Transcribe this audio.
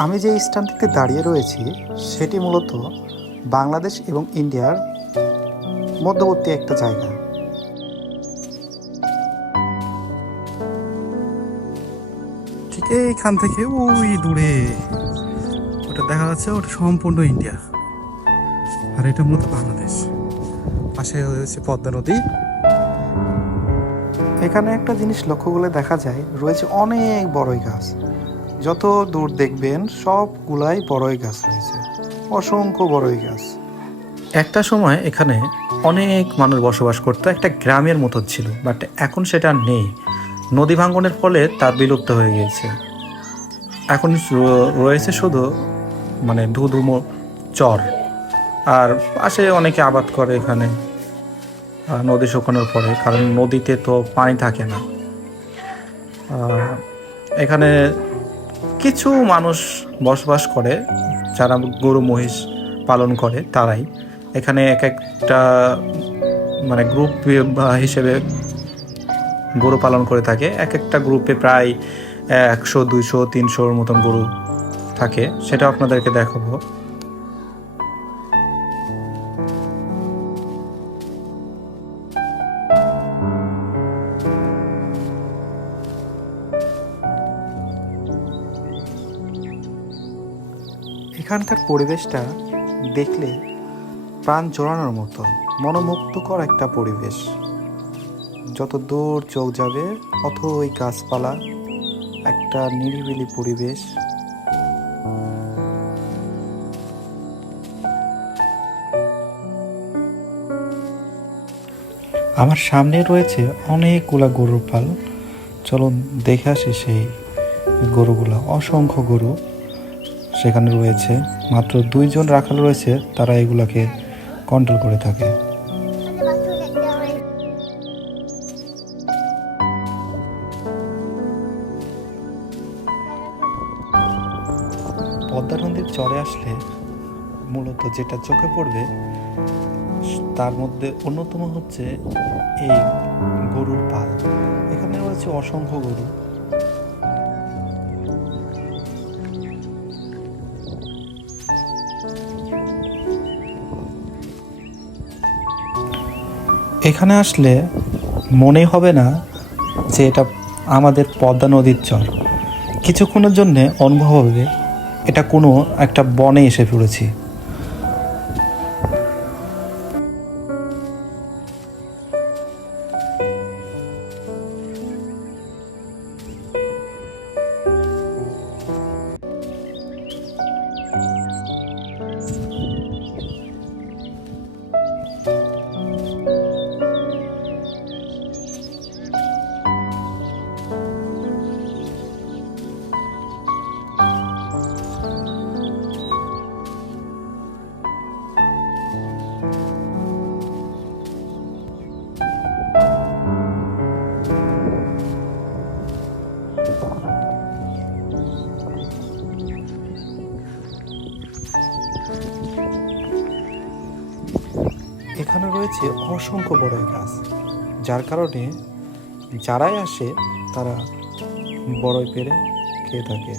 আমি যে স্থানটিতে দাঁড়িয়ে রয়েছি সেটি মূলত বাংলাদেশ এবং ইন্ডিয়ার মধ্যবর্তী একটা জায়গা। ঠিক এইখান থেকে ওই দূরে ওটা দেখা যাচ্ছে, ওটা সম্পূর্ণ ইন্ডিয়া আর এটা মূলত বাংলাদেশ। পাশে রয়েছে পদ্মা নদী। এখানে একটা জিনিস লক্ষ্য করলে দেখা যায় রয়েছে অনেক বড়ই গাছ। যত দূর দেখবেন সবগুলাই বড়ই গাছ রয়েছে, অসংখ্য বড়ই গাছ। একটা সময় এখানে অনেক মানুষ বসবাস করতো, একটা গ্রামের মতো ছিল, বাট এখন সেটা নেই। নদী ভাঙ্গনের ফলে তা বিলুপ্ত হয়ে গিয়েছে। এখন রয়েছে শুধু ধুধু চর, আর পাশে অনেকে আবাদ করে এখানে নদী শুকানোর পরে, কারণ নদীতে তো পানি থাকে না। এখানে কিছু মানুষ বসবাস করে যারা গরু মহিষ পালন করে, তারাই এখানে এক একটা গ্রুপ হিসেবে গরু পালন করে থাকে। এক একটা গ্রুপে প্রায় 100, 200, 300-র মতন গরু থাকে, সেটা আপনাদেরকে দেখাবো। এখানকার পরিবেশটা দেখলে প্রাণ জোড়ানোর মতো, মনোমুগ্ধকর একটা পরিবেশ। যত দূর চোখ যাবে অথই গাছপালা, একটা নিরিবিলি পরিবেশ। আমার সামনে রয়েছে অনেকগুলা গরুর পাল। চলুন দেখে আসি সেই গরুগুলা। অসংখ্য গরু সেখানে রয়েছে, মাত্র 2 জন রাখাল রয়েছে, তারা এগুলাকে কন্ট্রোল করে থাকে। পদ্মা নদীর চরে আসলে মূলত যেটা চোখে পড়বে তার মধ্যে অন্যতম হচ্ছে এই গরুর পাল। এখানে রয়েছে অসংখ্য গরু। এখানে আসলে মনে হবে না যে এটা আমাদের পদ্মা নদীর চর। কিছুক্ষণের জন্য অনুভব হবে এটা কোনো একটা বনে এসে পড়েছি। এখানে রয়েছে অসংখ্য বড়ই গাছ, যার কারণে যারাই আসে তারা বড়ই পেরে খেয়ে থাকে।